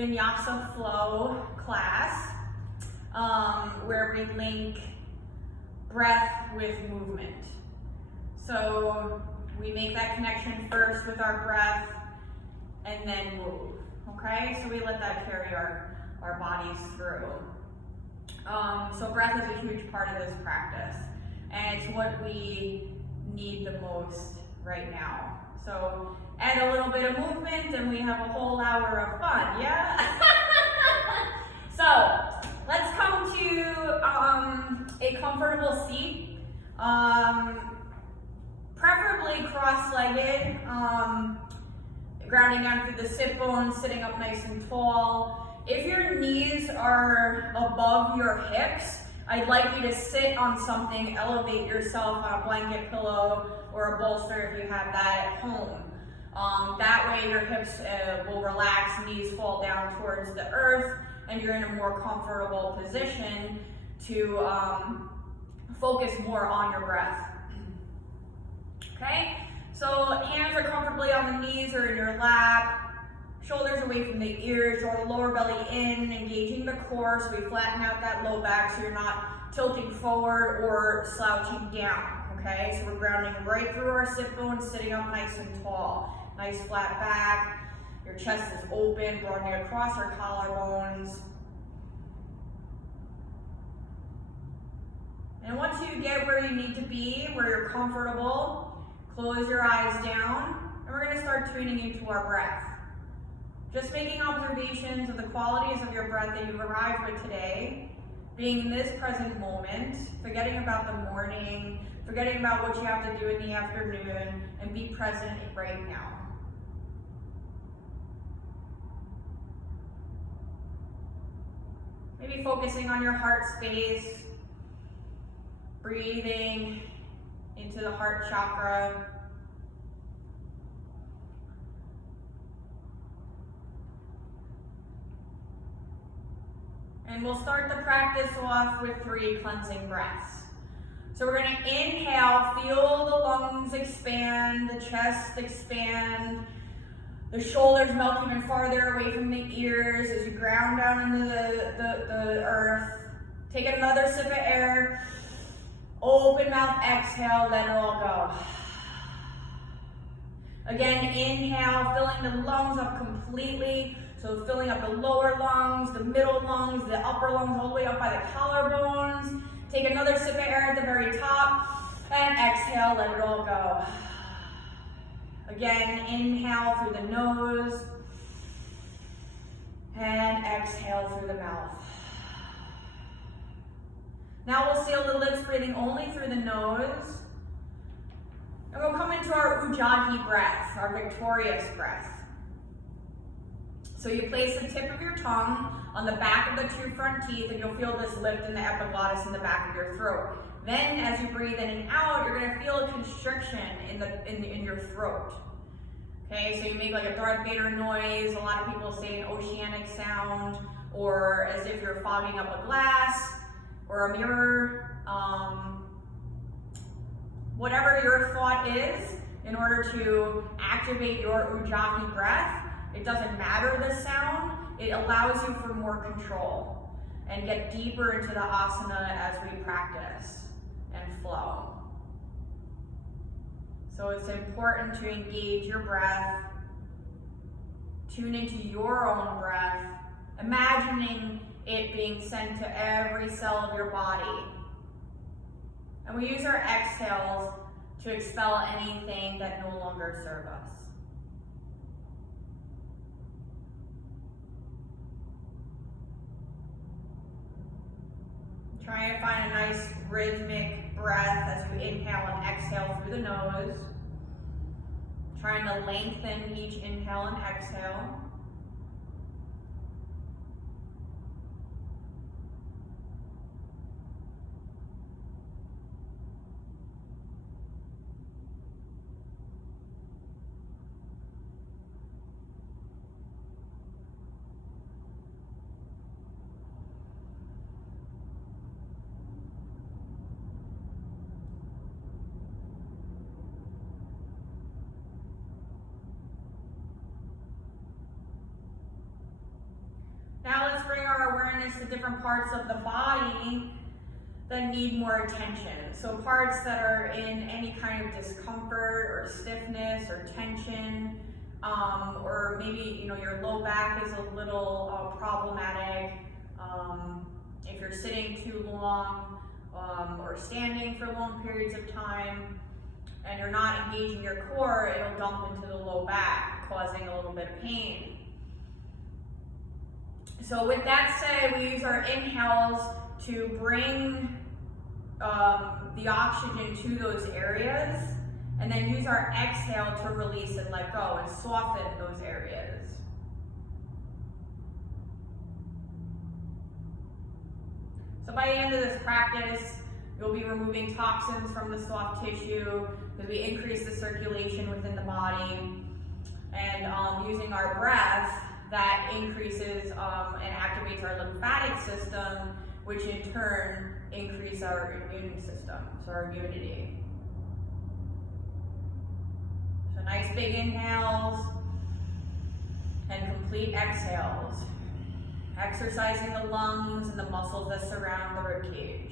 Vinyasa flow class where we link breath with movement. So we make that connection first with our breath and then move, okay? So we let that carry our bodies through. So breath is a huge part of this practice, and it's what we need the most right now. So add a little bit of movement and we have a whole hour of fun, yeah? So let's come to a comfortable seat, preferably cross-legged, grounding down through the sit bones, sitting up nice and tall. If your knees are above your hips, I'd like you to sit on something, elevate yourself on a blanket, pillow, or a bolster if you have that at home. That way your hips will relax, knees fall down towards the earth, and you're in a more comfortable position to focus more on your breath. Okay, so hands are comfortably on the knees or in your lap. Shoulders away from the ears, draw the lower belly in, engaging the core so we flatten out that low back so you're not tilting forward or slouching down, okay? So we're grounding right through our sit bones, sitting up nice and tall. Nice flat back, your chest is open, broadening across our collarbones. And once you get where you need to be, where you're comfortable, close your eyes down, and we're gonna start tuning into our breath. Just making observations of the qualities of your breath that you've arrived with today, being in this present moment, forgetting about the morning, forgetting about what you have to do in the afternoon, and be present right now. Maybe focusing on your heart space, breathing into the heart chakra. And we'll start the practice off with 3 cleansing breaths. So we're going to inhale, feel the lungs expand, the chest expand, the shoulders melt even farther away from the ears as you ground down into the earth. Take another sip of air, open mouth, exhale, let it all go. Again, inhale, filling the lungs up completely. So filling up the lower lungs, the middle lungs, the upper lungs, all the way up by the collarbones. Take another sip of air at the very top, and exhale, let it all go. Again, inhale through the nose, and exhale through the mouth. Now we'll seal the lips, breathing only through the nose. And we'll come into our Ujjayi breath, our victorious breath. So you place the tip of your tongue on the back of the 2 front teeth, and you'll feel this lift in the epiglottis in the back of your throat. Then as you breathe in and out, you're gonna feel a constriction in your throat. Okay, so you make like a Darth Vader noise. A lot of people say an oceanic sound, or as if you're fogging up a glass or a mirror. Whatever your thought is, in order to activate your Ujjayi breath, it doesn't matter the sound, it allows you for more control and get deeper into the asana as we practice and flow. So it's important to engage your breath, tune into your own breath, imagining it being sent to every cell of your body. And we use our exhales to expel anything that no longer serves us. Try and find a nice rhythmic breath as you inhale and exhale through the nose. Trying to lengthen each inhale and exhale. harness the different parts of the body that need more attention. So parts that are in any kind of discomfort or stiffness or tension, or maybe your low back is a little problematic. If you're sitting too long or standing for long periods of time and you're not engaging your core, it'll dump into the low back, causing a little bit of pain. So with that said, we use our inhales to bring the oxygen to those areas, and then use our exhale to release and let go and soften those areas. So by the end of this practice, you'll be removing toxins from the soft tissue because we increase the circulation within the body, and using our breath that increases and activates our lymphatic system, which in turn increase our immune system, so our immunity. So nice big inhales and complete exhales, exercising the lungs and the muscles that surround the rib cage.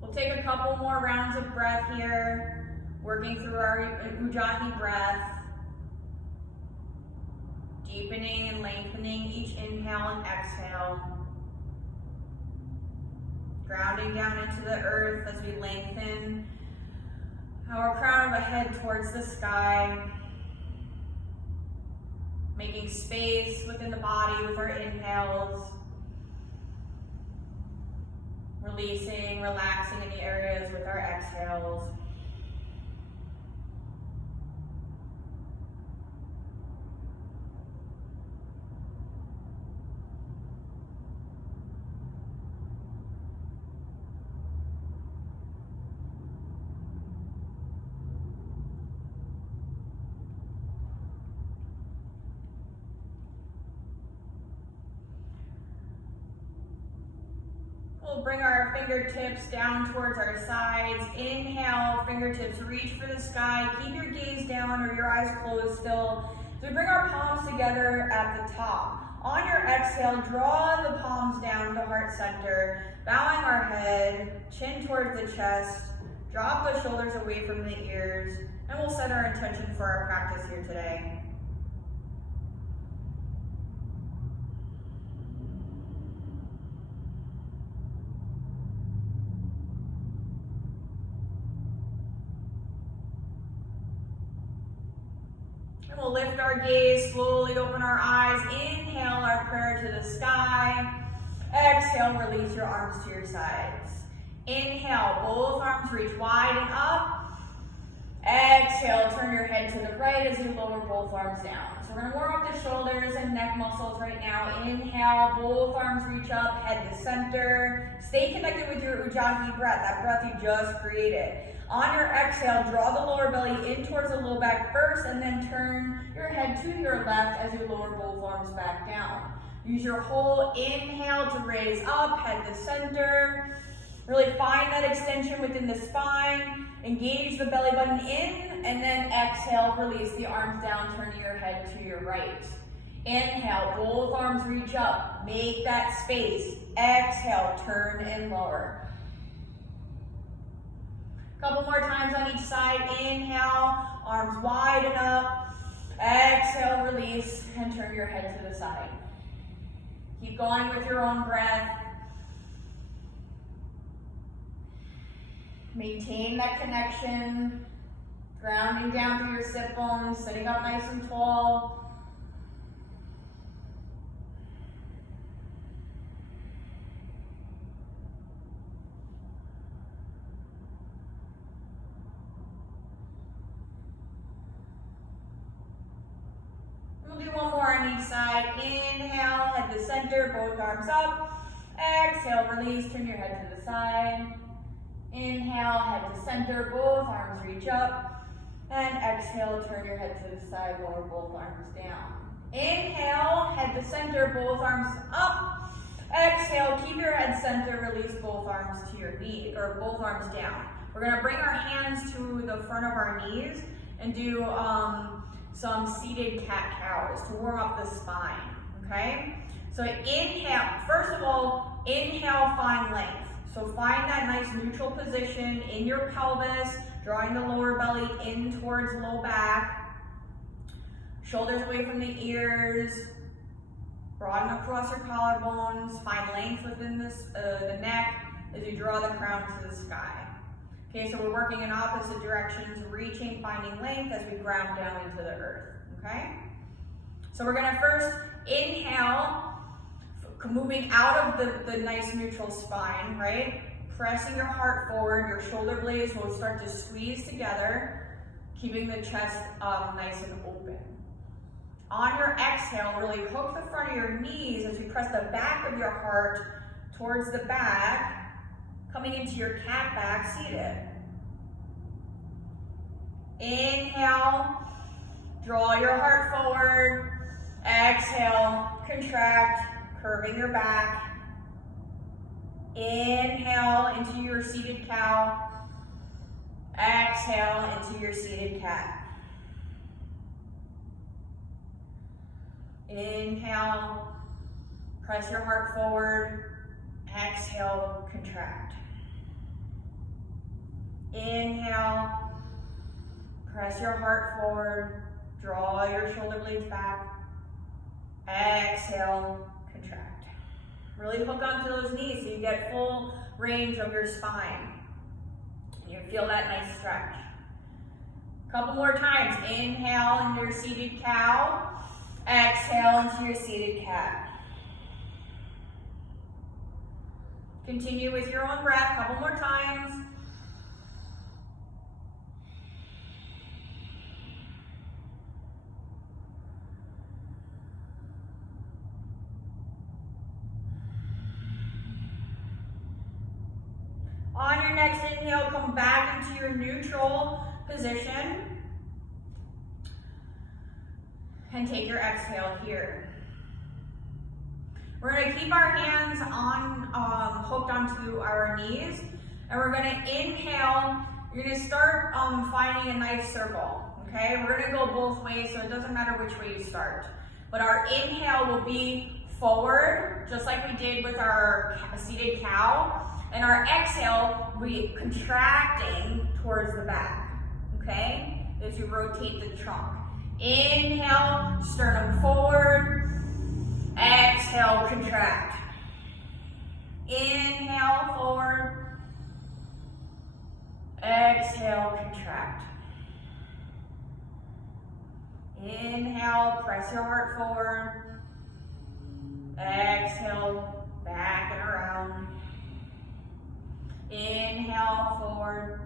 We'll take a couple more rounds of breath here, working through our Ujjayi breath, deepening and lengthening each inhale and exhale, grounding down into the earth as we lengthen our crown of the head towards the sky, making space within the body with our inhales, releasing, relaxing in the areas with our exhales. We'll bring our fingertips down towards our sides. Inhale, fingertips reach for the sky. Keep your gaze down or your eyes closed still. So we bring our palms together at the top. On your exhale, draw the palms down to heart center, bowing our head, chin towards the chest, drop the shoulders away from the ears, and we'll set our intention for our practice here today. We'll lift our gaze, slowly open our eyes. Inhale our prayer to the sky. Exhale, release your arms to your sides. Inhale, both arms reach wide and up. Exhale, turn your head to the right as you lower both arms down. So we're gonna warm up the shoulders and neck muscles right now. Inhale, both arms reach up, head to center. Stay connected with your Ujjayi breath, that breath you just created. On your exhale, draw the lower belly in towards the low back first, and then turn your head to your left as you lower both arms back down. Use your whole inhale to raise up, head to center. Really find that extension within the spine. Engage the belly button in, and then exhale, release the arms down, turning your head to your right. Inhale, both arms reach up, make that space. Exhale, turn and lower. Couple more times on each side. Inhale, arms wide and up. Exhale, release, and turn your head to the side. Keep going with your own breath. Maintain that connection. Grounding down through your sit bones, sitting up nice and tall. We'll do one more on each side. Inhale, head to center, both arms up. Exhale, release, turn your head to the side. Inhale, head to center, both arms reach up. And exhale. exhale, turn your head to the side, lower both arms down. Inhale, head to center, both arms up. Exhale, keep your head center, release both arms to your knee, or both arms down. We're gonna bring our hands to the front of our knees and do some seated cat-cows to warm up the spine, okay? So inhale, first of all, inhale, find length. So find that nice neutral position in your pelvis, drawing the lower belly in towards low back, shoulders away from the ears, broaden across your collarbones, find length within the neck as you draw the crown to the sky. Okay, so we're working in opposite directions, reaching, finding length as we ground down into the earth, okay? So we're gonna first inhale, moving out of the nice neutral spine, right? Pressing your heart forward, your shoulder blades will start to squeeze together, keeping the chest nice and open. On your exhale, really hook the front of your knees as you press the back of your heart towards the back, coming into your cat back seated. Inhale, draw your heart forward. Exhale, contract, curving your back. Inhale into your seated cow. Exhale into your seated cat. Inhale, press your heart forward. Exhale, contract. Inhale, press your heart forward, draw your shoulder blades back. Exhale, contract. Really hook onto those knees so you get full range of your spine. You feel that nice stretch. A couple more times. Inhale into your seated cow. Exhale into your seated cat. Continue with your own breath. Couple more times. On your next inhale, come back into your neutral position. And take your exhale here. We're going to keep our hands on hooked onto our knees, and we're going to inhale. You're going to start finding a nice circle. Okay, we're going to go both ways, so it doesn't matter which way you start. But our inhale will be forward, just like we did with our seated cow, and our exhale will be contracting towards the back. Okay, as you rotate the trunk. Inhale, sternum forward. Exhale, contract. Inhale, forward. Exhale, contract. Inhale, press your heart forward. Exhale, back and around. Inhale, forward.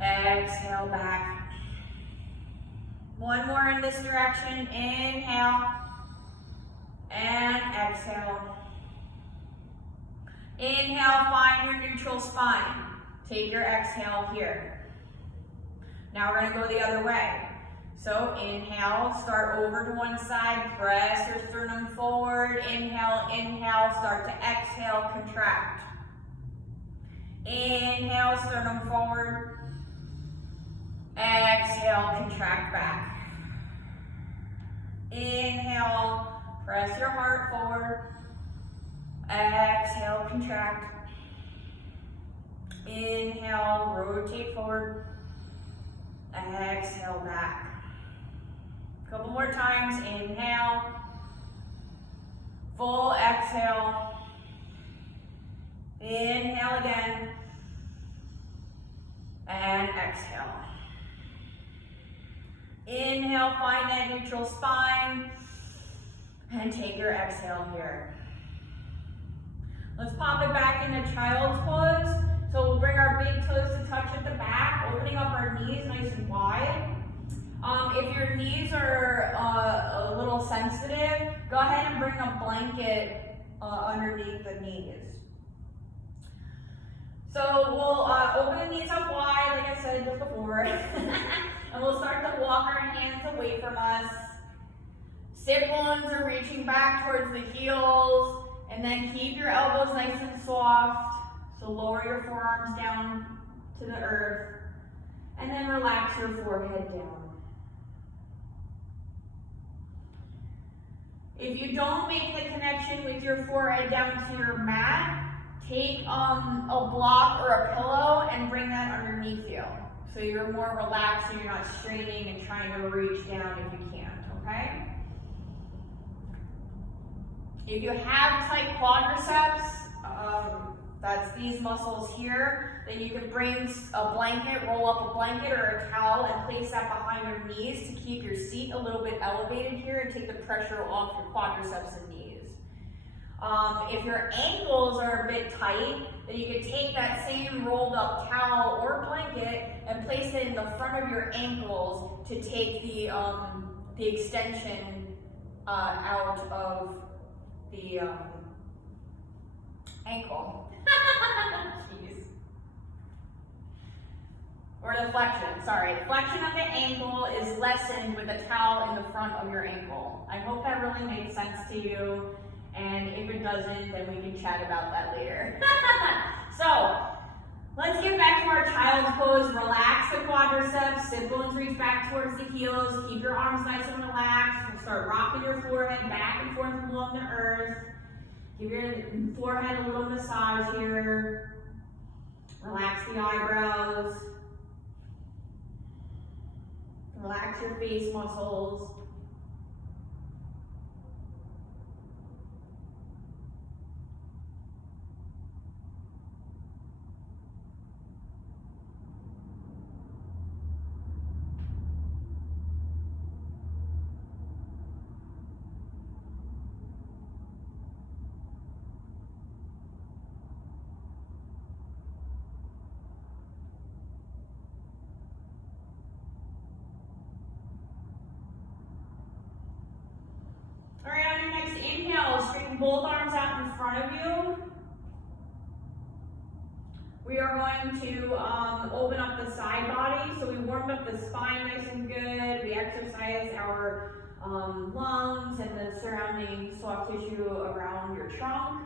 Exhale, back. One more in this direction. Inhale and exhale. Inhale, find your neutral spine. Take your exhale here. Now we're going to go the other way. So inhale, start over to one side, press your sternum forward. Inhale, inhale, start to exhale, contract. Inhale, sternum forward. Exhale, contract back. Inhale, press your heart forward. Exhale, contract. Inhale, rotate forward. Exhale, back. Couple more times. Inhale. Full exhale. Inhale again. And exhale. Inhale, find that neutral spine. And take your exhale here. Let's pop it back into child's pose. So we'll bring our big toes to touch at the back, opening up our knees nice and wide. If your knees are a little sensitive, go ahead and bring a blanket underneath the knees. So we'll open the knees up wide, like I said just before, and we'll start to walk our hands away from us. Sit bones are reaching back towards the heels, and then keep your elbows nice and soft. So lower your forearms down to the earth, and then relax your forehead down. If you don't make the connection with your forehead down to your mat, take a block or a pillow and bring that underneath you. So you're more relaxed and you're not straining and trying to reach down if you can't, okay? If you have tight quadriceps, that's these muscles here, then you can bring a blanket, roll up a blanket or a towel and place that behind your knees to keep your seat a little bit elevated here and take the pressure off your quadriceps and knees. If your ankles are a bit tight, then you can take that same rolled up towel or blanket and place it in the front of your ankles to take the extension out of the ankle. Jeez. Or the flexion, sorry. Flexion of the ankle is lessened with a towel in the front of your ankle. I hope that really makes sense to you. And if it doesn't, then we can chat about that later. So, let's get back to our child's pose. Relax the quadriceps, sit bones reach back towards the heels, keep your arms nice and relaxed. We'll start rocking your forehead back and forth along the earth. Give your forehead a little massage here. Relax the eyebrows. Relax your face muscles. All right, on your next inhale, straighten both arms out in front of you. We are going to open up the side body. So we warmed up the spine nice and good. We exercise our lungs and the surrounding soft tissue around your trunk,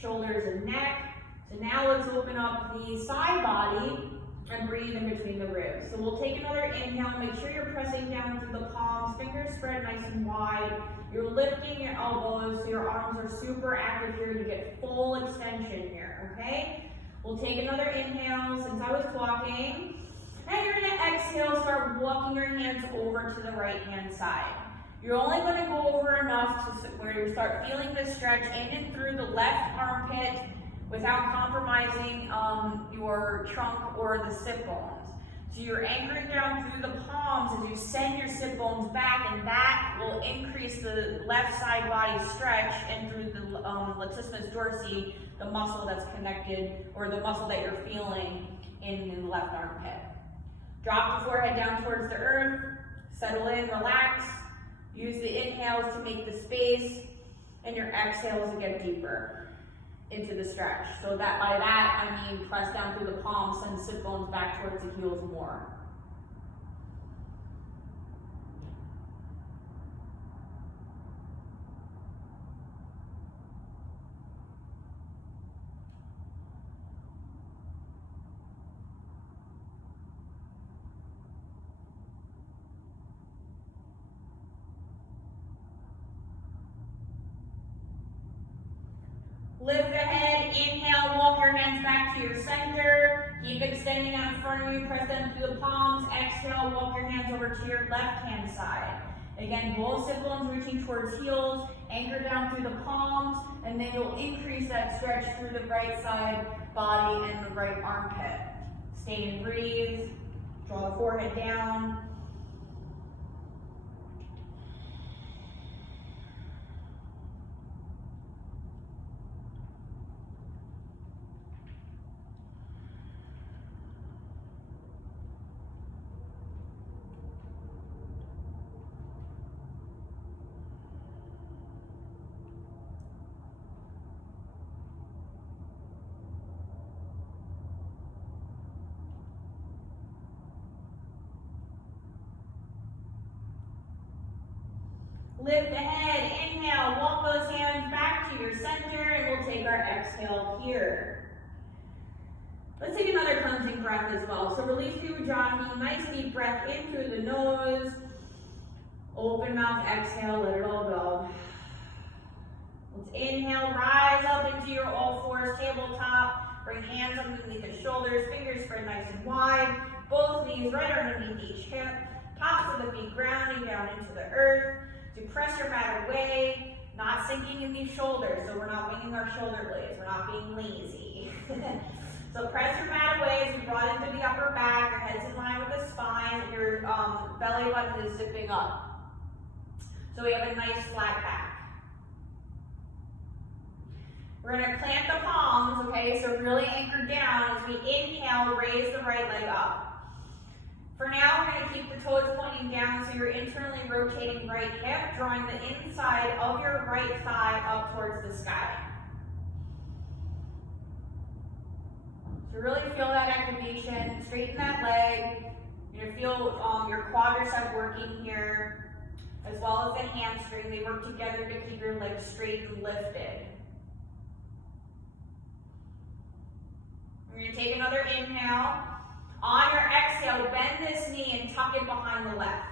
shoulders and neck. So now let's open up the side body and breathe in between the ribs. So we'll take another inhale. Make sure you're pressing down through the palms, fingers spread nice and wide. You're lifting your elbows so your arms are super active here. You get full extension here, okay? We'll take another inhale since I was talking. And you're gonna exhale, start walking your hands over to the right hand side. You're only gonna go over enough to where you start feeling the stretch in and through the left armpit without compromising your trunk or the sit bones. So you're anchoring down through the palms as you send your sit bones back, and that will increase the left side body stretch and through the latissimus dorsi, the muscle that's connected, or the muscle that you're feeling in the left armpit. Drop the forehead down towards the earth, settle in, relax. Use the inhales to make the space, and your exhales to get deeper into the stretch. So that by that, I mean press down through the palms, send sit bones back towards the heels more. Lift the head, inhale, walk your hands back to your center. Keep extending out in front of you, press them through the palms. Exhale, walk your hands over to your left hand side. Again, both sit bones reaching towards heels, anchor down through the palms, and then you'll increase that stretch through the right side body and the right armpit. Stay and breathe, draw the forehead down. lift the head, inhale, walk those hands back to your center, and we'll take our exhale here. Let's take another cleansing breath as well. So release through Ujjayi, nice deep breath in through the nose. Open mouth, exhale, let it all go. Let's inhale, rise up into your all fours, tabletop. Bring hands underneath the shoulders, fingers spread nice and wide. Both knees right underneath each hip. Tops of the feet grounding down into the earth. So press your mat away, not sinking in these shoulders. So we're not winging our shoulder blades. We're not being lazy. So press your mat away as you brought it through the upper back. Your head's in line with the spine, and your belly button is zipping up. So we have a nice flat back. We're going to plant the palms, okay? So really anchor down as we inhale, raise the right leg up. For now, we're going to keep the toes pointing down so you're internally rotating right hip, drawing the inside of your right thigh up towards the sky. So really feel that activation, straighten that leg. You're going to feel your quadricep working here, as well as the hamstring. They work together to keep your legs straight and lifted. We're going to take another inhale. On your exhale, bend this knee and tuck it behind the left.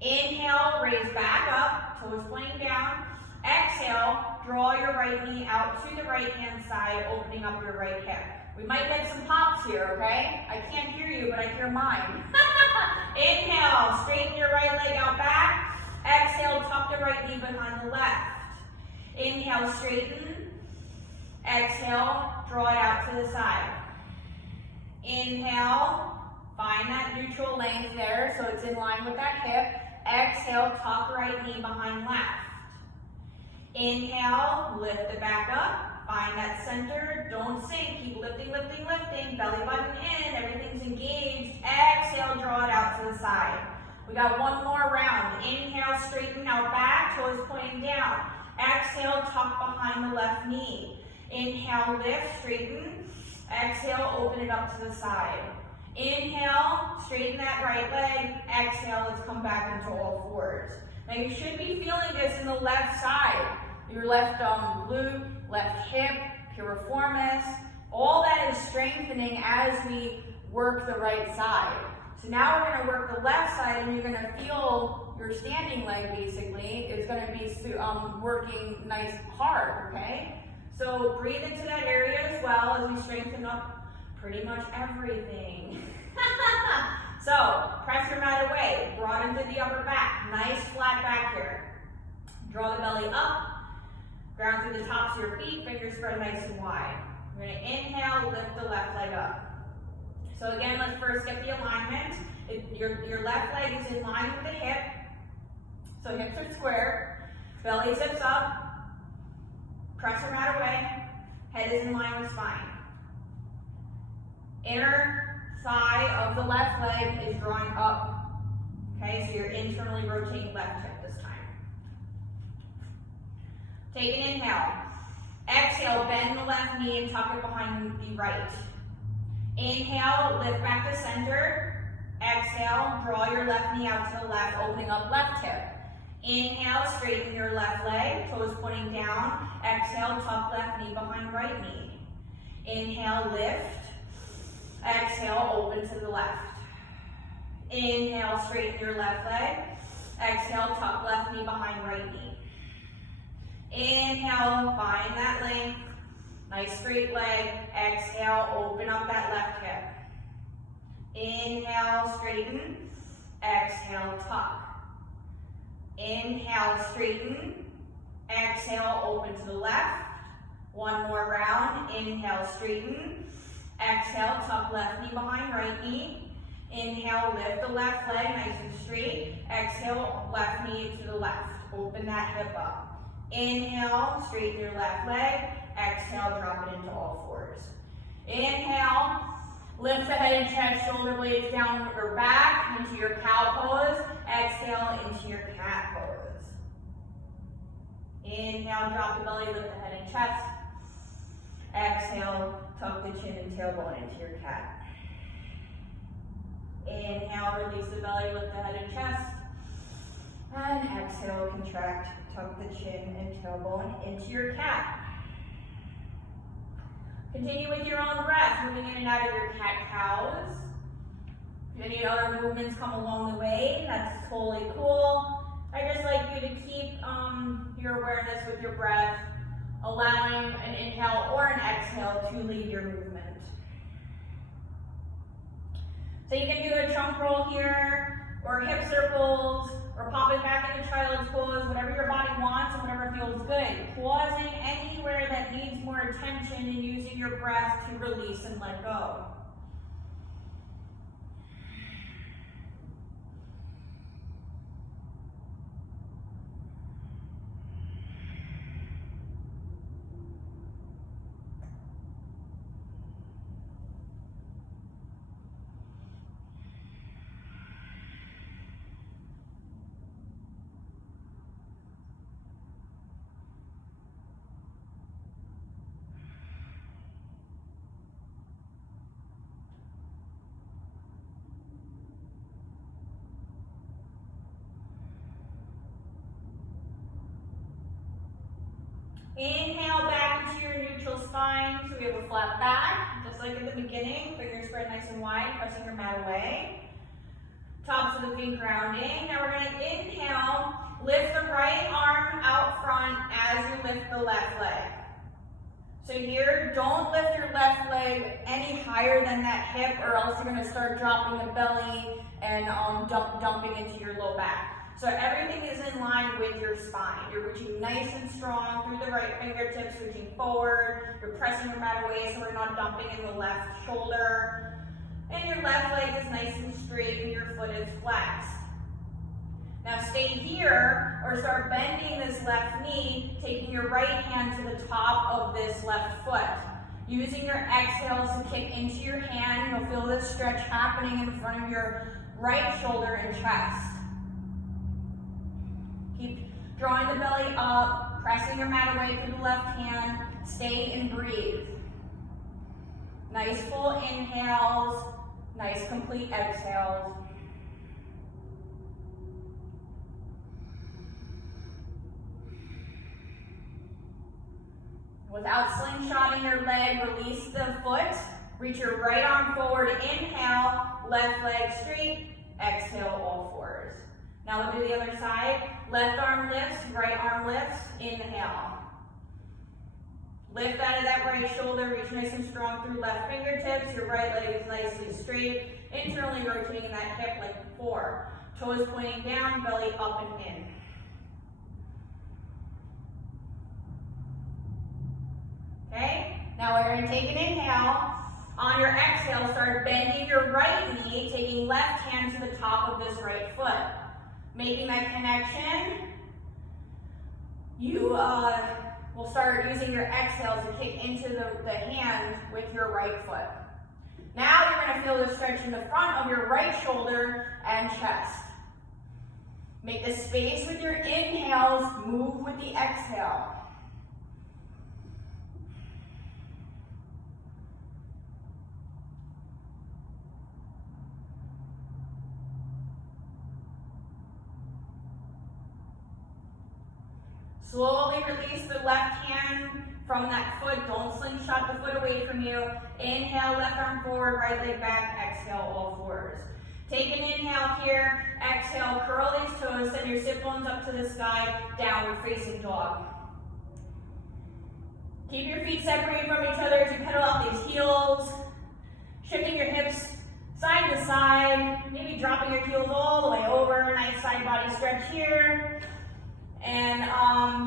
Inhale, raise back up, toes pointing down. Exhale, draw your right knee out to the right hand side, opening up your right hip. We might get some pops here, okay? I can't hear you, but I hear mine. Inhale, straighten your right leg out back. Exhale, tuck the right knee behind the left. Inhale, straighten. Exhale, draw it out to the side. Inhale, find that neutral length there so it's in line with that hip. Exhale, tuck right knee behind left. Inhale, lift the back up, find that center, don't sink, keep lifting, lifting, lifting, belly button in, everything's engaged. Exhale, draw it out to the side. We got one more round. Inhale, straighten out back, toes pointing down. Exhale, tuck behind the left knee. Inhale, lift, straighten. Exhale, open it up to the side. Inhale, straighten that right leg. Exhale, let's come back into all fours. Now you should be feeling this in the left side. Your left glute, left hip, piriformis. All that is strengthening as we work the right side. So now we're going to work the left side, and you're going to feel your standing leg basically is going to be working nice hard, okay? So breathe into that area as well as we strengthen up pretty much everything. So press your mat away, broaden through the upper back, nice flat back here. Draw the belly up, ground through the tops of your feet, fingers spread nice and wide. We're going to inhale, lift the left leg up. So again, let's first get the alignment. Your left leg is in line with the hip, so hips are square, belly zips up. Press your mat away, head is in line with spine. Inner thigh of the left leg is drawing up. Okay, so you're internally rotating left hip this time. Take an inhale. Exhale, bend the left knee and tuck it behind the right. Inhale, lift back to center. Exhale, draw your left knee out to the left, opening up left hip. Inhale, straighten your left leg, toes pointing down. Exhale, tuck left knee behind right knee. Inhale, lift. Exhale, open to the left. Inhale, straighten your left leg. Exhale, tuck left knee behind right knee. Inhale, find that length. Nice straight leg. Exhale, open up that left hip. Inhale, straighten. Exhale, tuck. Inhale, straighten. Exhale, open to the left. One more round. Inhale, straighten. Exhale, tuck left knee behind right knee. Inhale, lift the left leg nice and straight. Exhale, left knee to the left. Open that hip up. Inhale, straighten your left leg. Exhale, drop it into all fours. Inhale, lift the head and chest, shoulder blades down or back into your cow pose. Exhale, into your cat pose. Inhale, drop the belly, lift the head and chest. Exhale, tuck the chin and tailbone into your cat. Inhale, release the belly, lift the head and chest. And exhale, contract, tuck the chin and tailbone into your cat. Continue with your own breath, moving in and out of your cat-cows. If any other movements come along the way, that's totally cool. I just like you to keep your awareness with your breath, allowing an inhale or an exhale to lead your movement. So you can do a trunk roll here, or hip circles, or pop it back into child's pose, whatever your body wants and whatever feels good. Pausing anywhere that needs more attention and using your breath to release and let go. Inhale back into your neutral spine, so we have a flat back, just like at the beginning. Fingers spread nice and wide, pressing your mat away. Tops of the feet grounding. Now we're going to inhale, lift the right arm out front as you lift the left leg. So here, don't lift your left leg any higher than that hip, or else you're going to start dropping the belly and dumping into your low back. So everything is in line with your spine. You're reaching nice and strong through the right fingertips, reaching forward. You're pressing your mat away so we're not dumping in the left shoulder. And your left leg is nice and straight and your foot is flexed. Now stay here or start bending this left knee, taking your right hand to the top of this left foot. Using your exhales to kick into your hand, you'll feel this stretch happening in front of your right shoulder and chest. Keep drawing the belly up, pressing your mat away through the left hand. Stay and breathe. Nice full inhales, nice complete exhales. Without slingshotting your leg, release the foot. Reach your right arm forward, inhale, left leg straight, exhale all fours. Now we'll do the other side. Left arm lifts, right arm lifts, inhale. Lift out of that right shoulder, reach nice and strong through left fingertips. Your right leg is nice and straight. Internally rotating that hip like before. Toes pointing down, belly up and in. Okay, now we're going to take an inhale. On your exhale, start bending your right knee, taking left hand to the top of this right foot. Making that connection, you will start using your exhale to kick into the hand with your right foot. Now you're going to feel the stretch in the front of your right shoulder and chest. Make the space with your inhales, move with the exhale. Slowly release the left hand from that foot. Don't slingshot the foot away from you. Inhale, left arm forward, right leg back. Exhale, all fours. Take an inhale here. Exhale, curl these toes. Send your sit bones up to the sky. Downward facing dog. Keep your feet separated from each other as you pedal out these heels. Shifting your hips side to side. Maybe dropping your heels all the way over. Nice side body stretch here. And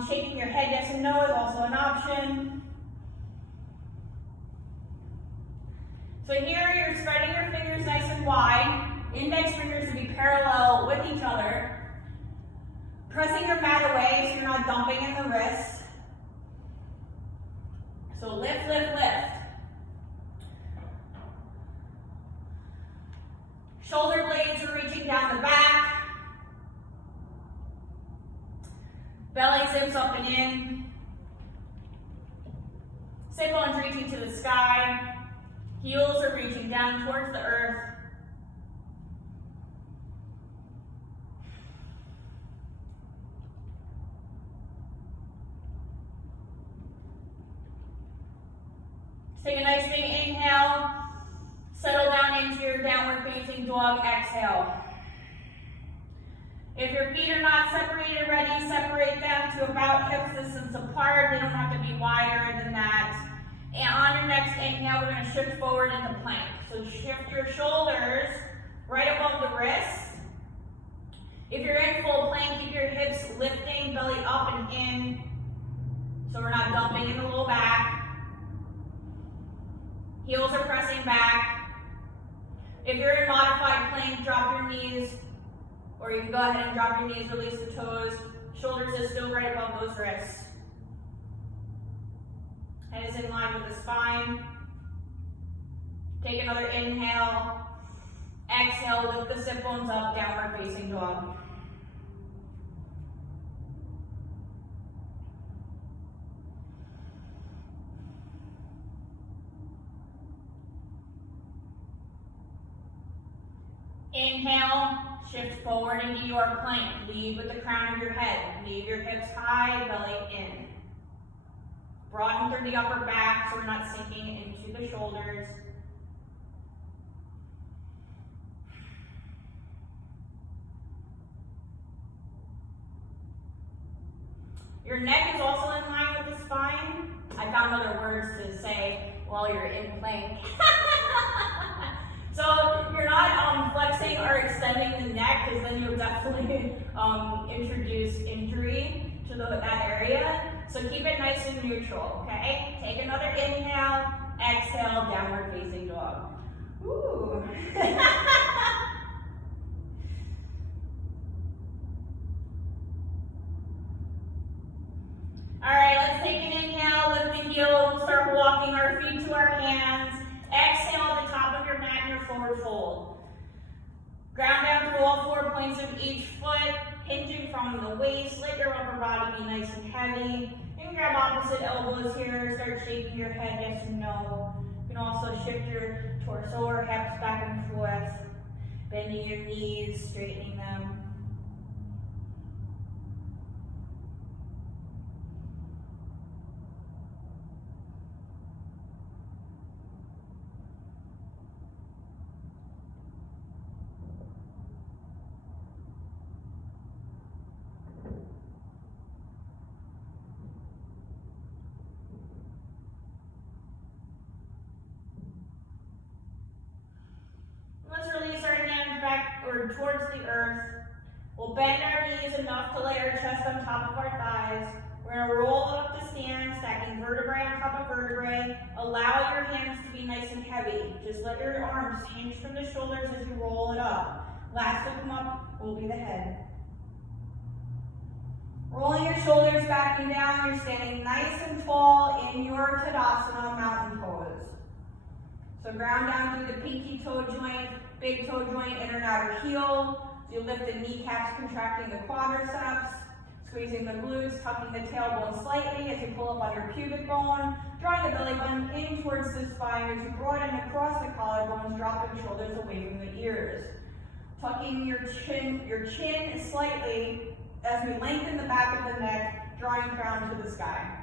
shaking your head yes and no is also an option. So here you're spreading your fingers nice and wide. Index fingers to be parallel with each other. Pressing your mat away so you're not dumping in the wrists. So lift, lift, lift. Shoulder blades are reaching down the back. Belly zips up and in. Sit bones reaching to the sky. Heels are reaching down towards the earth. Let's take a nice big inhale. Settle down into your downward facing dog. Exhale. If your feet are not separated already, separate them to about hip distance apart. They don't have to be wider than that. And on your next inhale, we're going to shift forward into plank. So shift your shoulders right above the wrists. If you're in full plank, keep your hips lifting, belly up and in, so we're not dumping in the low back. Heels are pressing back. If you're in modified plank, drop your knees, or you can go ahead and drop your knees, release the toes. Shoulders are still right above those wrists. Head is in line with the spine. Take another inhale. Exhale, lift the sit bones up, downward facing dog. Inhale, shift forward into your plank. Lead with the crown of your head. Leave your hips high, belly in. Broaden through the upper back so we're not sinking into the shoulders. Your neck is also in line with the spine. I found other words to say while you're in plank. So you're not flexing or extending the neck, because then you'll definitely introduce injury to that area. So keep it nice and neutral, okay? Take another inhale, exhale, downward facing dog. Ooh. All right, let's take an inhale, lift the heels, start walking our feet to our hands. Exhale at the top of your mat in your forward fold. Ground down through all 4 points of each foot, hinging from the waist. Let your upper body be nice and heavy. You can grab opposite elbows here, start shaking your head yes and no. You can also shift your torso or hips back and forth, bending your knees, straightening them. Towards the earth. We'll bend our knees enough to lay our chest on top of our thighs. We're going to roll it up to stand, stacking vertebrae on top of vertebrae. Allow your hands to be nice and heavy. Just let your arms hinge from the shoulders as you roll it up. Last to come up will be the head. Rolling your shoulders back and down, you're standing nice and tall in your Tadasana mountain pose. So ground down through the pinky toe joint, big toe joint, inner and outer heel. So you lift the kneecaps, contracting the quadriceps, squeezing the glutes, tucking the tailbone slightly as you pull up on your pubic bone, drawing the belly button in towards the spine as you broaden across the collarbones, dropping shoulders away from the ears. Tucking your chin slightly as we lengthen the back of the neck, drawing crown to the sky.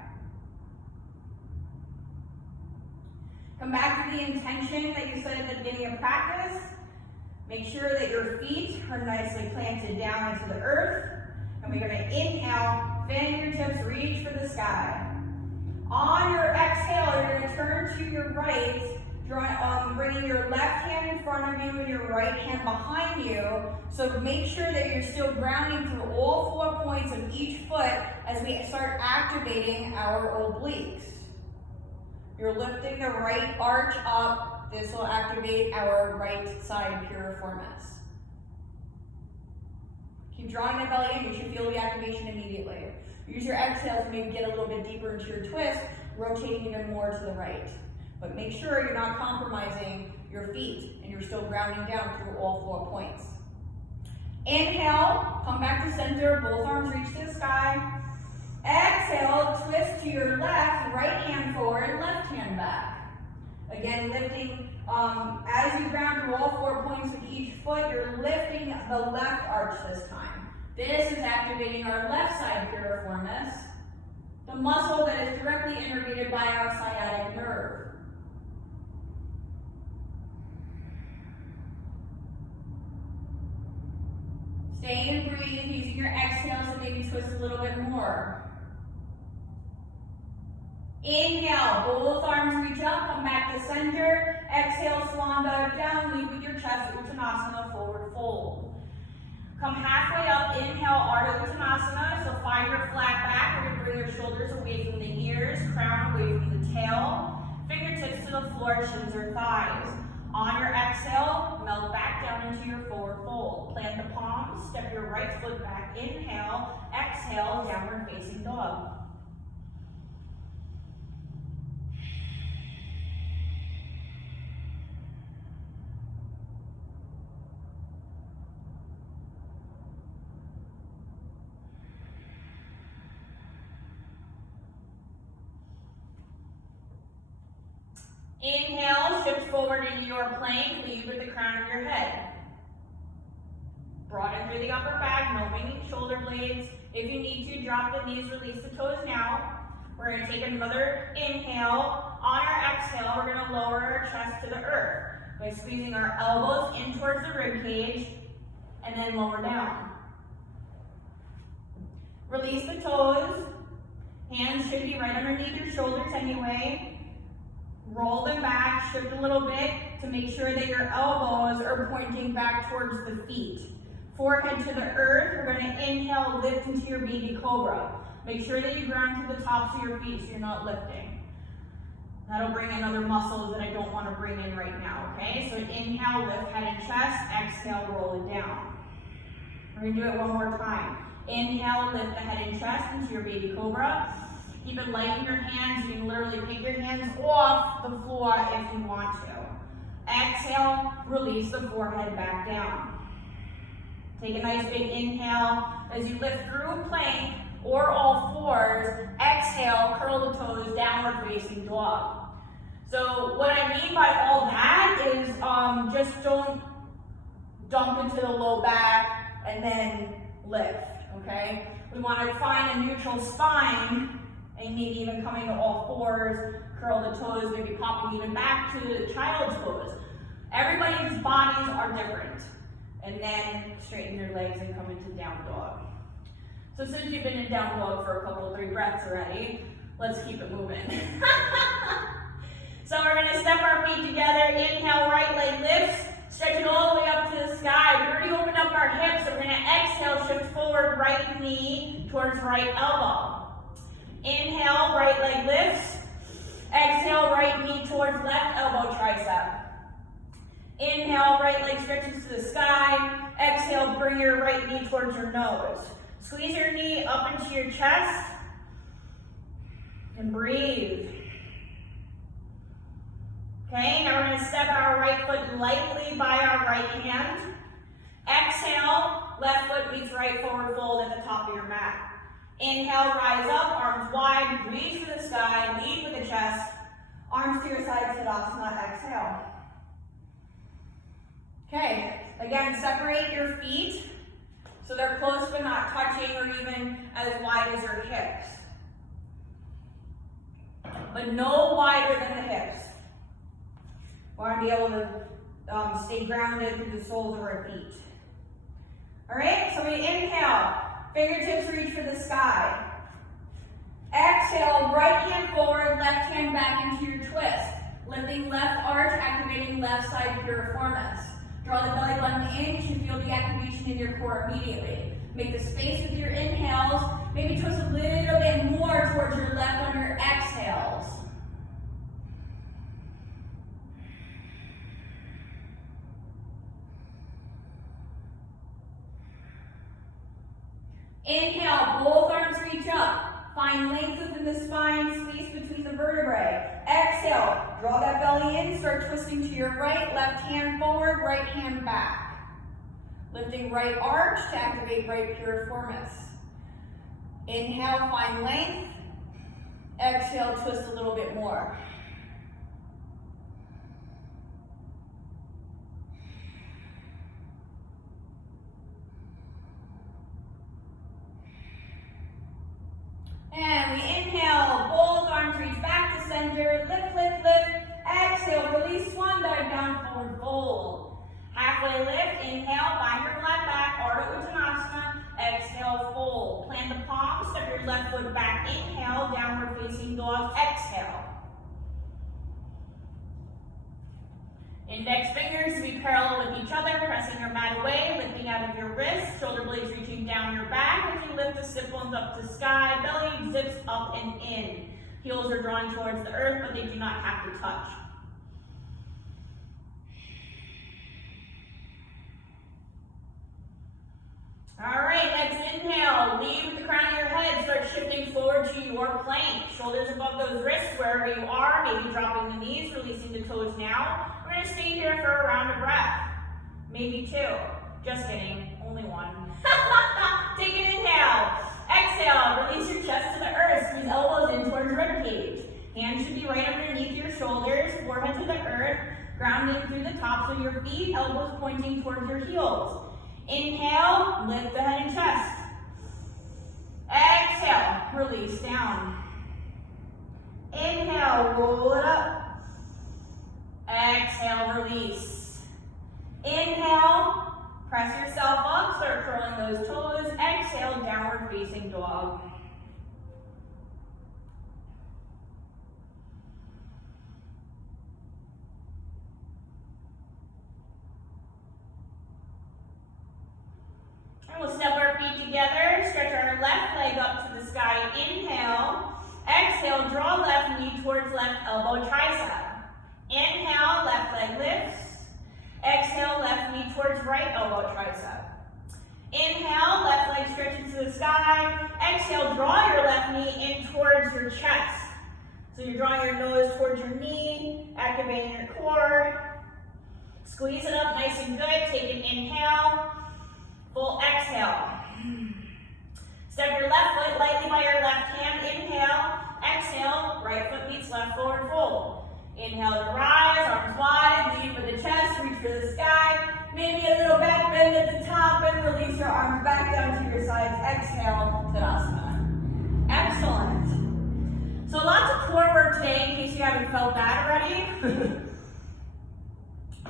Come back to the intention that you set at the beginning of practice. Make sure that your feet are nicely planted down into the earth. And we're going to inhale, fingertips reach for the sky. On your exhale, you're going to turn to your right, bringing your left hand in front of you and your right hand behind you. So make sure that you're still grounding through all 4 points of each foot as we start activating our obliques. You're lifting the right arch up. This will activate our right side piriformis. Keep drawing the belly in. You should feel the activation immediately. Use your exhale to maybe get a little bit deeper into your twist, rotating even more to the right. But make sure you're not compromising your feet and you're still grounding down through all 4 points. Inhale, come back to center, both arms reach to the sky. Exhale, twist to your left, right hand forward, left hand back. Again, lifting, as you ground through all 4 points of each foot, you're lifting the left arch this time. This is activating our left side piriformis, the muscle that is directly innervated by our sciatic nerve. Stay and breathe, using your exhales and maybe twist a little bit more. Inhale, both arms reach up, come back to center. Exhale, swan dive down, lead with your chest, Uttanasana, forward fold. Come halfway up, inhale, Ardha Uttanasana, so find your flat back. We're gonna bring your shoulders away from the ears, crown away from the tail, fingertips to the floor, shins or thighs. On your exhale, melt back down into your forward fold. Plant the palms, step your right foot back, inhale, exhale, downward facing dog. Inhale, shift forward into your plank, lead with the crown of your head. Broaden through the upper back, no bending shoulder blades. If you need to, drop the knees, release the toes now. We're gonna take another inhale. On our exhale, we're gonna lower our chest to the earth by squeezing our elbows in towards the rib cage and then lower down. Release the toes. Hands should be right underneath your shoulders anyway. Roll them back, shift a little bit to make sure that your elbows are pointing back towards the feet. Forehead to the earth, we're gonna inhale, lift into your baby cobra. Make sure that you ground to the tops of your feet so you're not lifting. That'll bring in other muscles that I don't wanna bring in right now, okay? So inhale, lift head and chest, exhale, roll it down. We're gonna do it one more time. Inhale, lift the head and chest into your baby cobra. Keep it light in your hands. You can literally pick your hands off the floor if you want to. Exhale, release the forehead back down. Take a nice big inhale as you lift through plank or all fours. Exhale, curl the toes, downward facing dog. So what I mean by all that is just don't dump into the low back and then lift, okay? We want to find a neutral spine and maybe even coming to all fours, curl the toes, maybe popping even back to the child's pose. Everybody's bodies are different. And then straighten your legs and come into down dog. So since you've been in down dog for a couple, 3 breaths already, let's keep it moving. So we're gonna step our feet together, inhale, right leg lifts, stretch it all the way up to the sky. We already opened up our hips, so we're gonna exhale, shift forward, right knee towards right elbow. Inhale, right leg lifts. Exhale, right knee towards left elbow tricep. Inhale, right leg stretches to the sky. Exhale, bring your right knee towards your nose. Squeeze your knee up into your chest. And breathe. Okay, now we're going to step our right foot lightly by our right hand. Exhale, left foot meets right forward fold at the top of your mat. Inhale, rise up, arms wide, reach for the sky, lead with the chest, arms to your side, Tadasana, exhale. Okay, again, separate your feet so they're close but not touching or even as wide as your hips. But no wider than the hips. We want to be able to stay grounded through the soles of our feet. All right, so we inhale. Fingertips reach for the sky. Exhale, right hand forward, left hand back into your twist. Lifting left arch, activating left side piriformis. Draw the belly button in, you should feel the activation in your core immediately. Make the space with your inhales. Maybe twist a little bit more towards your left on your exhales. Inhale, both arms reach up. Find length within the spine, space between the vertebrae. Exhale, draw that belly in, start twisting to your right, left hand forward, right hand back. Lifting right arch to activate right piriformis. Inhale, find length. Exhale, twist a little bit more. And we inhale, both arms reach back to center, lift, lift, lift. Exhale, release, swan dive down, forward fold. Halfway lift, inhale, find your flat back, Ardha Uttanasana. foot back, inhale, downward facing dog, exhale. Index fingers to be parallel with each other, pressing your mat away, lifting out of your wrists, shoulder blades reaching down your back as you lift the sit bones up to sky, belly zips up and in. Heels are drawn towards the earth, but they do not have to touch. All right, next inhale, lead with the crown of your head, start shifting forward to your plank. Shoulders above those wrists wherever you are, maybe dropping the knees, releasing the toes now. We're gonna stay here for a round of breath, maybe two. Just kidding, only one. Take an inhale. Exhale, release your chest to the earth, squeeze elbows in towards rib cage. Hands should be right underneath your shoulders, forehead to the earth, grounding through the top so your feet, elbows pointing towards your heels. Inhale, lift the head and chest. Exhale, release down. Inhale, roll it up. Exhale, release. Inhale, press yourself up, start curling those toes. Exhale, downward facing dog. And we'll step our feet together, stretch our left leg up to the sky. Inhale. Exhale, draw left knee towards left elbow, tricep. Inhale, left leg lifts. Exhale, left knee towards right elbow, tricep. Inhale, left leg stretches to the sky. Exhale, draw your left knee in towards your chest. So you're drawing your nose towards your knee, activating your core. Squeeze it up nice and good. Take an inhale. Full exhale. Step your left foot lightly by your left hand. Inhale. Exhale. Right foot meets left forward fold. Inhale to rise, arms wide, lead with the chest, reach for the sky. Maybe a little back bend at the top and release your arms back down to your sides. Exhale, Tadasana. Excellent. So lots of core work today in case you haven't felt that already.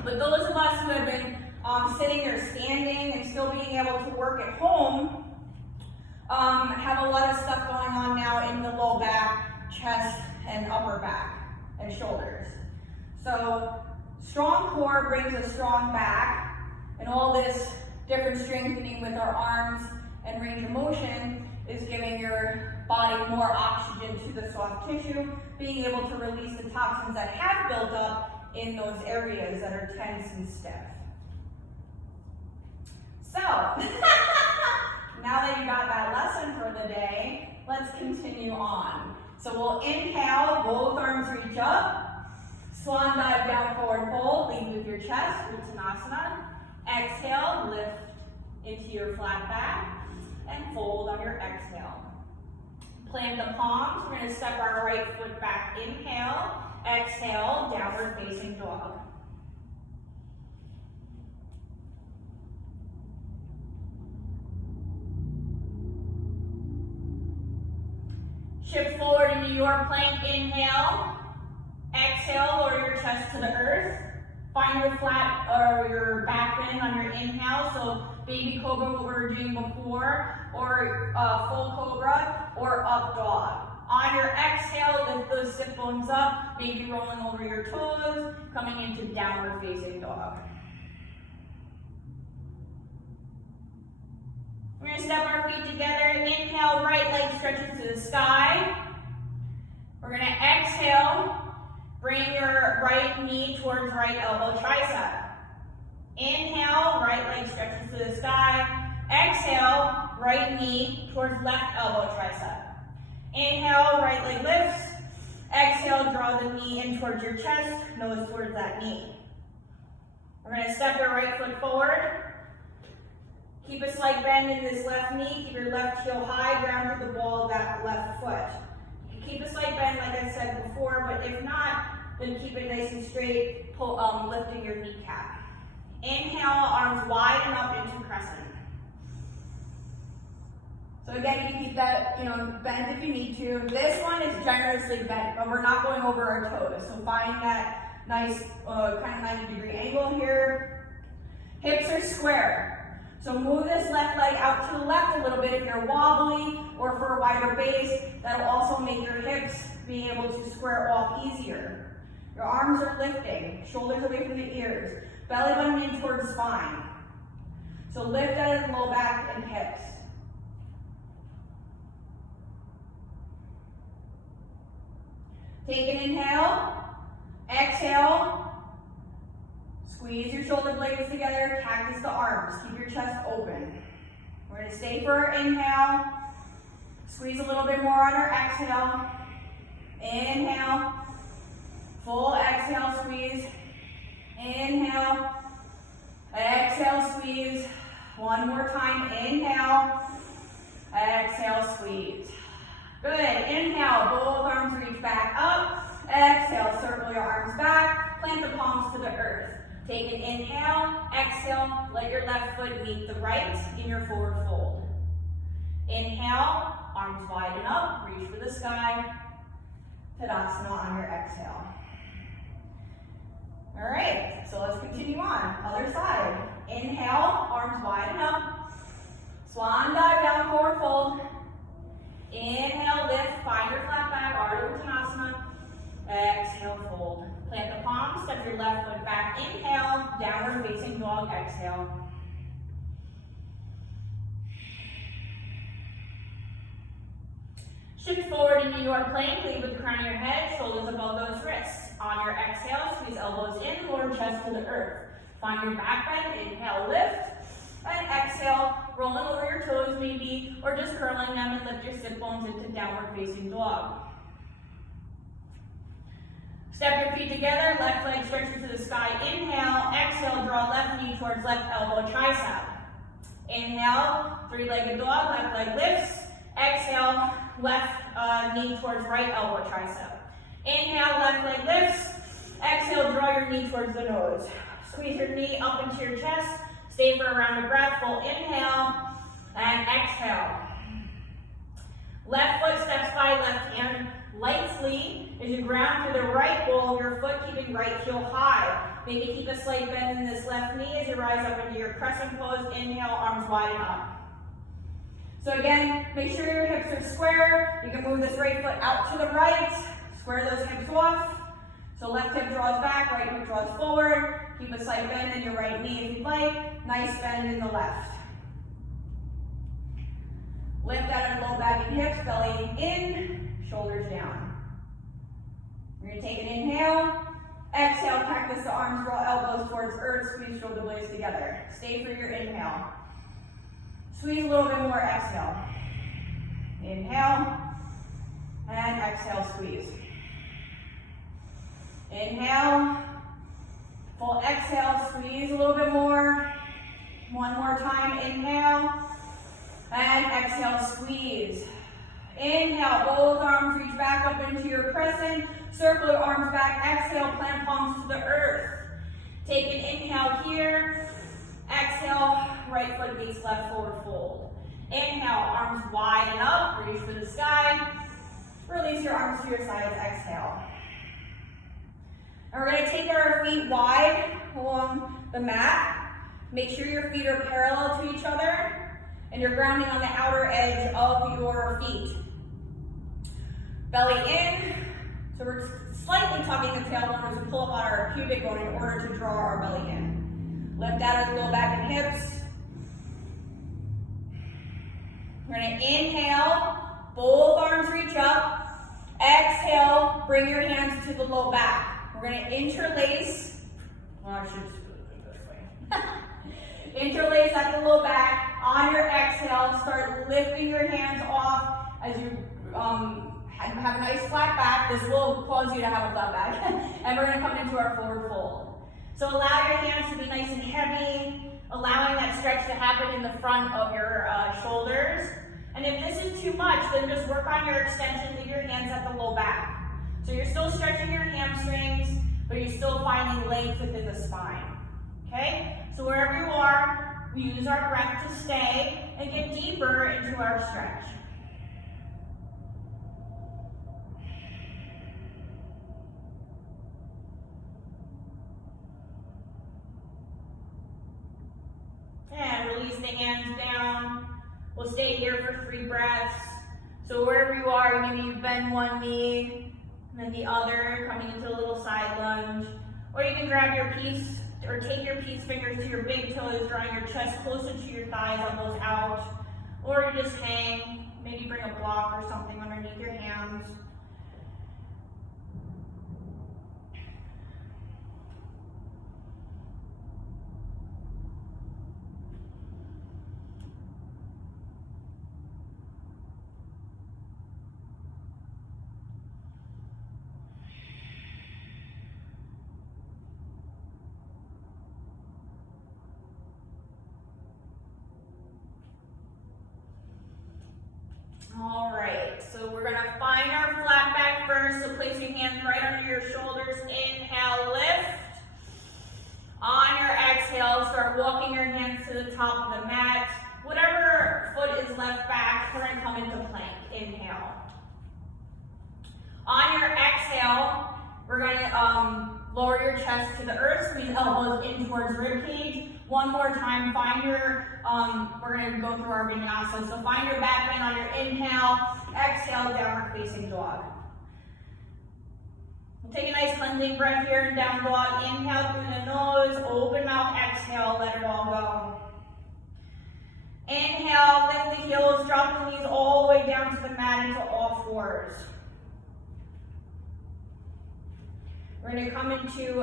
But those of us who have been sitting or standing and still being able to work at home have a lot of stuff going on now in the low back, chest, and upper back and shoulders. So strong core brings a strong back, and all this different strengthening with our arms and range of motion is giving your body more oxygen to the soft tissue, being able to release the toxins that have built up in those areas that are tense and stiff. So, now that you got that lesson for the day, let's continue on. So we'll inhale, both arms reach up, swan dive down, forward fold, lead with your chest, Uttanasana. Exhale, lift into your flat back, and fold on your exhale. Plant the palms, we're gonna step our right foot back, inhale, exhale, downward facing dog. Shift forward into your plank, inhale. Exhale, lower your chest to the earth. Find your flat or your back bend on your inhale. So baby cobra, what we were doing before, or full cobra, or up dog. On your exhale, lift those sit bones up, maybe rolling over your toes, coming into downward facing dog. We're going to step our feet together. Inhale, right leg stretches to the sky. We're going to exhale, bring your right knee towards right elbow, tricep. Inhale, right leg stretches to the sky. Exhale, right knee towards left elbow, tricep. Inhale, right leg lifts. Exhale, draw the knee in towards your chest, nose towards that knee. We're going to step your right foot forward. Keep a slight bend in this left knee. Keep your left heel high, ground to the ball of that left foot. You can keep a slight bend, like I said before, but if not, then keep it nice and straight, lifting your kneecap. Inhale, arms wide and up into crescent. So again, you can keep that, bent if you need to. This one is generously bent, but we're not going over our toes. So find that nice kind of 90-degree angle here. Hips are square. So move this left leg out to the left a little bit if you're wobbly or for a wider base. That'll also make your hips be able to square off easier. Your arms are lifting, shoulders away from the ears, belly button in towards spine. So lift out of the low back and hips. Take an inhale, exhale. Squeeze your shoulder blades together, cactus the arms. Keep your chest open. We're going to stay for our inhale. Squeeze a little bit more on our exhale. Inhale. Full exhale, squeeze. Inhale. Exhale, squeeze. One more time. Inhale. Exhale, squeeze. Good. Inhale. Both arms reach back up. Exhale. Circle your arms back. Plant the palms to the earth. Take an inhale, exhale, let your left foot meet the right in your forward fold. Inhale, arms widen up, reach for the sky. Tadasana on your exhale. All right, so let's continue on. Other side. Inhale, arms widen up. Swan dive down, forward fold. Inhale, lift, find your flat back, Ardha Uttanasana. Exhale, fold. Plant the palms, step your left foot back. Inhale, downward facing dog, exhale. Shift forward into your plank, lead with the crown of your head, shoulders above those wrists. On your exhale, squeeze elbows in, lower chest to the earth. Find your back bend, inhale, lift. And exhale, rolling over your toes maybe, or just curling them and lift your sit bones into downward facing dog. Step your feet together, left leg stretches to the sky. Inhale, exhale, draw left knee towards left elbow, tricep. Inhale, three-legged dog, left leg lifts. Exhale, left knee towards right elbow, tricep. Inhale, left leg lifts. Exhale, draw your knee towards the nose. Squeeze your knee up into your chest. Stay for a round of breath. Full inhale and exhale. Left foot steps by, left hand lightly as you ground to the right ball of your foot, keeping right heel high. Maybe keep a slight bend in this left knee as you rise up into your crescent pose. Inhale, arms widen up. So again, make sure your hips are square. You can move this right foot out to the right. Square those hips off. So left hip draws back, right hip draws forward. Keep a slight bend in your right knee if you'd like. Nice bend in the left. Lift out of the low back and hips, belly in, shoulders down. We're going to take an inhale. Exhale, cactus the arms, draw elbows towards earth, squeeze shoulder blades together. Stay for your inhale. Squeeze a little bit more, exhale. Inhale, and exhale, squeeze. Inhale, full exhale, squeeze a little bit more. One more time, inhale, and exhale, squeeze. Inhale, both arms reach back up into your crescent. Circle your arms back, exhale, plant palms to the earth. Take an inhale here. Exhale, right foot meets left forward fold. Inhale, arms widen up, reach for the sky. Release your arms to your sides, exhale. And we're going to take our feet wide along the mat. Make sure your feet are parallel to each other and you're grounding on the outer edge of your feet. Belly in. So we're slightly tucking the tailbone as we pull up on our pubic bone in order to draw our belly in. Lift out of the low back and hips. We're going to inhale, both arms reach up. Exhale, bring your hands to the low back. We're going to interlace. Well, I should just do it this way. Interlace at the low back. On your exhale, start lifting your hands off as you have a nice flat back. This will cause you to have a flat back. And we're going to come into our forward fold. So allow your hands to be nice and heavy, allowing that stretch to happen in the front of your shoulders. And if this is too much, then just work on your extension. Leave your hands at the low back. So you're still stretching your hamstrings, but you're still finding length within the spine. Okay? So wherever you are, we use our breath to stay and get deeper into our stretch. And release the hands down. We'll stay here for 3 breaths. So wherever you are, maybe you bend one knee, and then the other, coming into a little side lunge. Or you can grab your peace, or take your peace fingers to your big toes, drawing your chest closer to your thighs, elbows out. Or you just hang, maybe bring a block or something underneath your hands. All right, so we're gonna find our flat back first. So place your hands right under your shoulders. Inhale, lift. On your exhale, start walking your hands to the top of the mat. Whatever foot is left back, we're gonna come into plank. Inhale. On your exhale, we're gonna lower your chest to the earth, squeeze elbows in towards rib cage. One more time, find your, we're gonna go through our Vinyasa. So find your back bend on your inhale, exhale, downward facing dog. We'll take a nice cleansing breath here in down dog. Inhale through the nose, open mouth, exhale, let it all go. Inhale, lift the heels, drop the knees all the way down to the mat into all fours. We're going to come into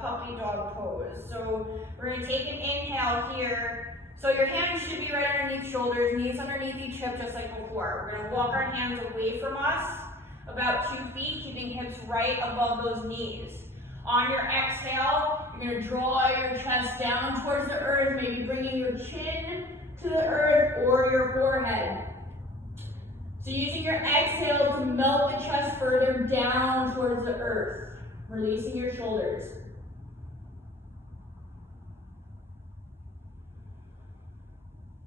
puppy dog pose. So we're going to take an inhale here. So your hands should be right underneath shoulders, knees underneath each hip, just like before. We're going to walk our hands away from us, about 2 feet, keeping hips right above those knees. On your exhale, you're going to draw your chest down towards the earth, maybe bringing your chin to the earth or your forehead. So using your exhale to melt the chest further down towards the earth. Releasing your shoulders.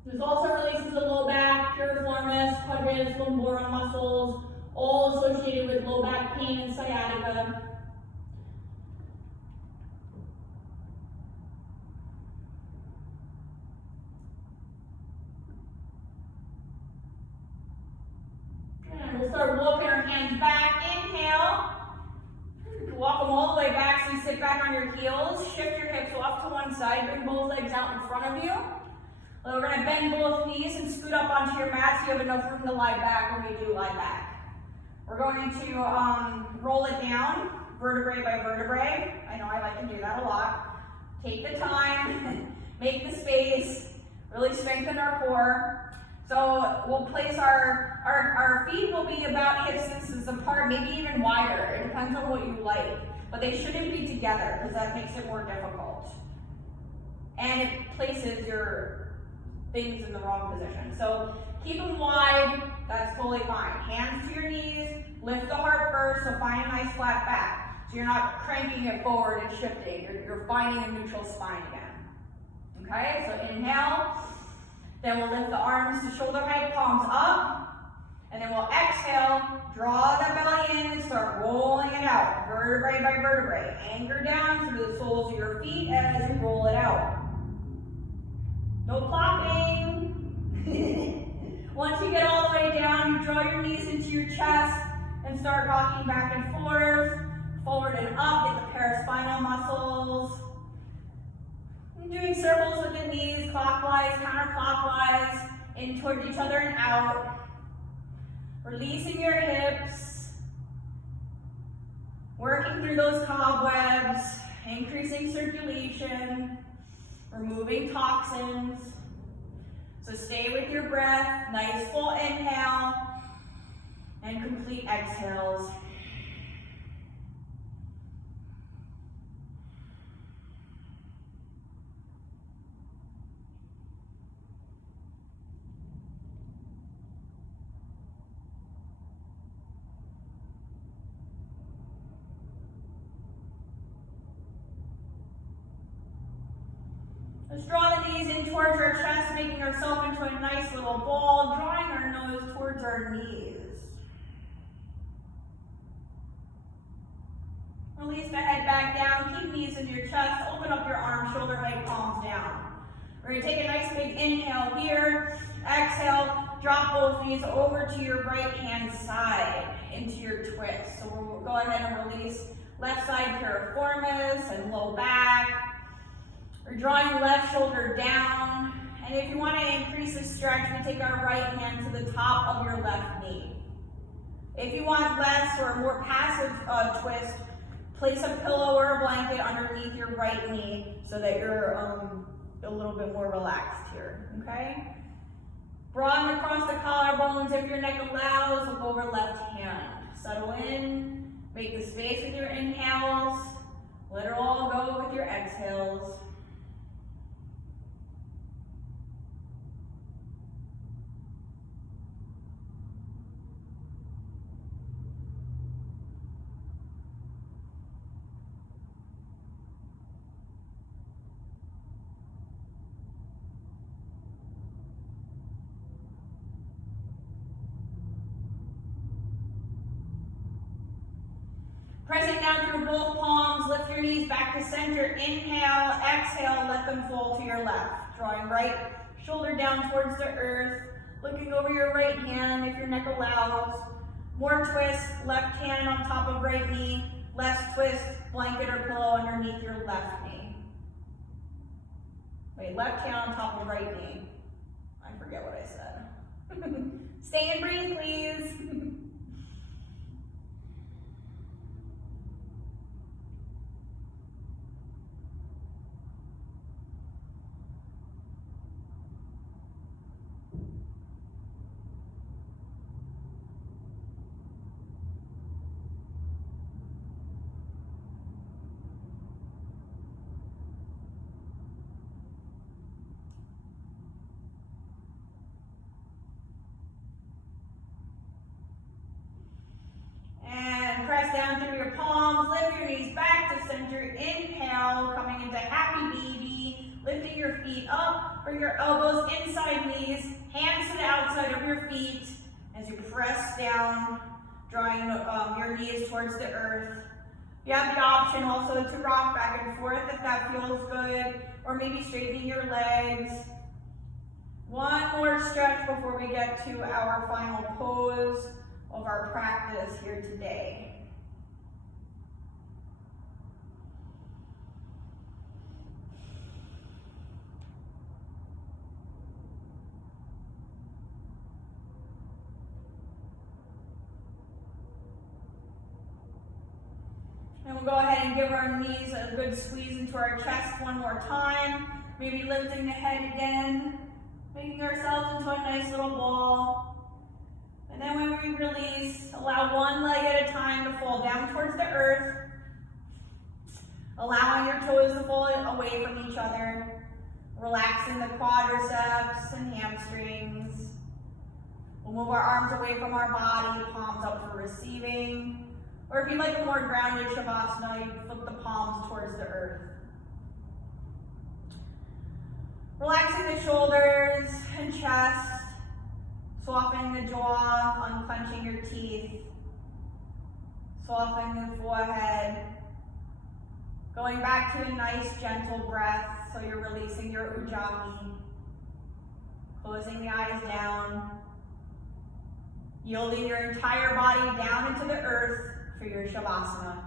This also releases the low back, piriformis, quadratus lumborum muscles, all associated with low back pain and sciatica. And we'll start walking our hands back. Inhale. Walk them all the way back so you sit back on your heels. Shift your hips off to one side. Bring both legs out in front of you. Then we're going to bend both knees and scoot up onto your mat so you have enough room to lie back when we do lie back. We're going to roll it down, vertebrae by vertebrae. I know I like to do that a lot. Take the time, make the space, really strengthen our core. So we'll place our feet will be about hip distances apart, maybe even wider. It depends on what you like. But they shouldn't be together because that makes it more difficult. And it places your things in the wrong position. So keep them wide, that's totally fine. Hands to your knees, lift the heart first, so find a nice flat back. So you're not cranking it forward and shifting, you're finding a neutral spine again. Okay, so inhale. Then we'll lift the arms to shoulder height, palms up. And then we'll exhale, draw the belly in and start rolling it out, vertebrae by vertebrae. Anchor down through the soles of your feet as you roll it out. No plopping. Once you get all the way down, you draw your knees into your chest and start rocking back and forth, forward and up, get the paraspinal muscles. Doing circles with the knees, clockwise, counterclockwise, in towards each other and out. Releasing your hips. Working through those cobwebs, increasing circulation, removing toxins. So stay with your breath, nice full inhale, and complete exhales. Let's draw the knees in towards our chest, making ourselves into a nice little ball, drawing our nose towards our knees. Release the head back down, keep knees into your chest, open up your arms, shoulder height, palms down. We're gonna take a nice big inhale here. Exhale, drop both knees over to your right hand side into your twist. So we'll go ahead and release left side piriformis and low back. We're drawing left shoulder down. And if you want to increase the stretch, we take our right hand to the top of your left knee. If you want less or a more passive twist, place a pillow or a blanket underneath your right knee so that you're a little bit more relaxed here, okay? Broaden across the collarbones if your neck allows, look over left hand. Settle in, make the space with your inhales, let it all go with your exhales. Pressing down through both palms, lift your knees back to center. Inhale, exhale, let them fall to your left. Drawing right shoulder down towards the earth, looking over your right hand if your neck allows. More twist, left hand on top of right knee, less twist, blanket or pillow underneath your left knee. Wait, left hand on top of right knee. I forget what I said. Stay and breathe, please. Press down through your palms, lift your knees back to center. Inhale, coming into happy baby, lifting your feet up, bring your elbows inside knees, hands to the outside of your feet as you press down, drawing your knees towards the earth. You have the option also to rock back and forth if that feels good, or maybe straightening your legs. One more stretch before we get to our final pose of our practice here today. And we'll go ahead and give our knees a good squeeze into our chest one more time. Maybe lifting the head again, making ourselves into a nice little ball. And then when we release, allow one leg at a time to fall down towards the earth, allowing your toes to fall away from each other, relaxing the quadriceps and hamstrings. We'll move our arms away from our body, palms up for receiving. Or if you'd like a more grounded Shavasana, you can flip the palms towards the earth. Relaxing the shoulders and chest, softening the jaw, unclenching your teeth, softening the forehead, going back to a nice gentle breath, so you're releasing your ujjayi, closing the eyes down, yielding your entire body down into the earth for your Shavasana.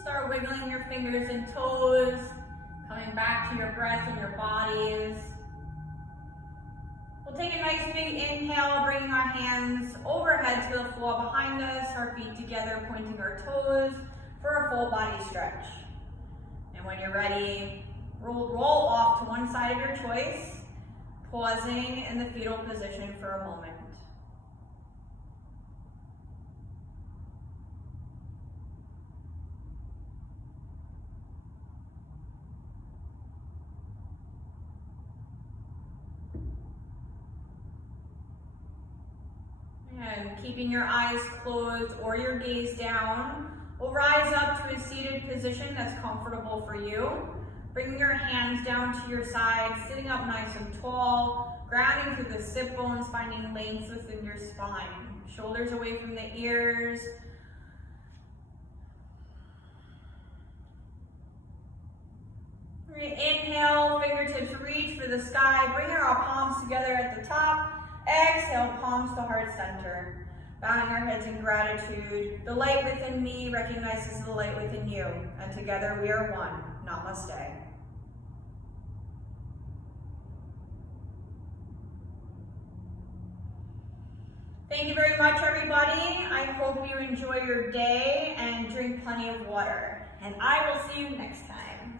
Start wiggling your fingers and toes, coming back to your breath and your bodies. We'll take a nice big inhale, bringing our hands overhead to the floor behind us, our feet together, pointing our toes for a full body stretch. And when you're ready, roll off to one side of your choice, pausing in the fetal position for a moment. And keeping your eyes closed or your gaze down, we'll rise up to a seated position that's comfortable for you. Bringing your hands down to your side, sitting up nice and tall, grounding through the sit bones, finding length within your spine. Shoulders away from the ears. Inhale, fingertips reach for the sky. Bring our palms together at the top. Exhale, palms to heart center. Bowing our heads in gratitude. The light within me recognizes the light within you. And together we are one. Namaste. Thank you very much, everybody. I hope you enjoy your day and drink plenty of water. And I will see you next time.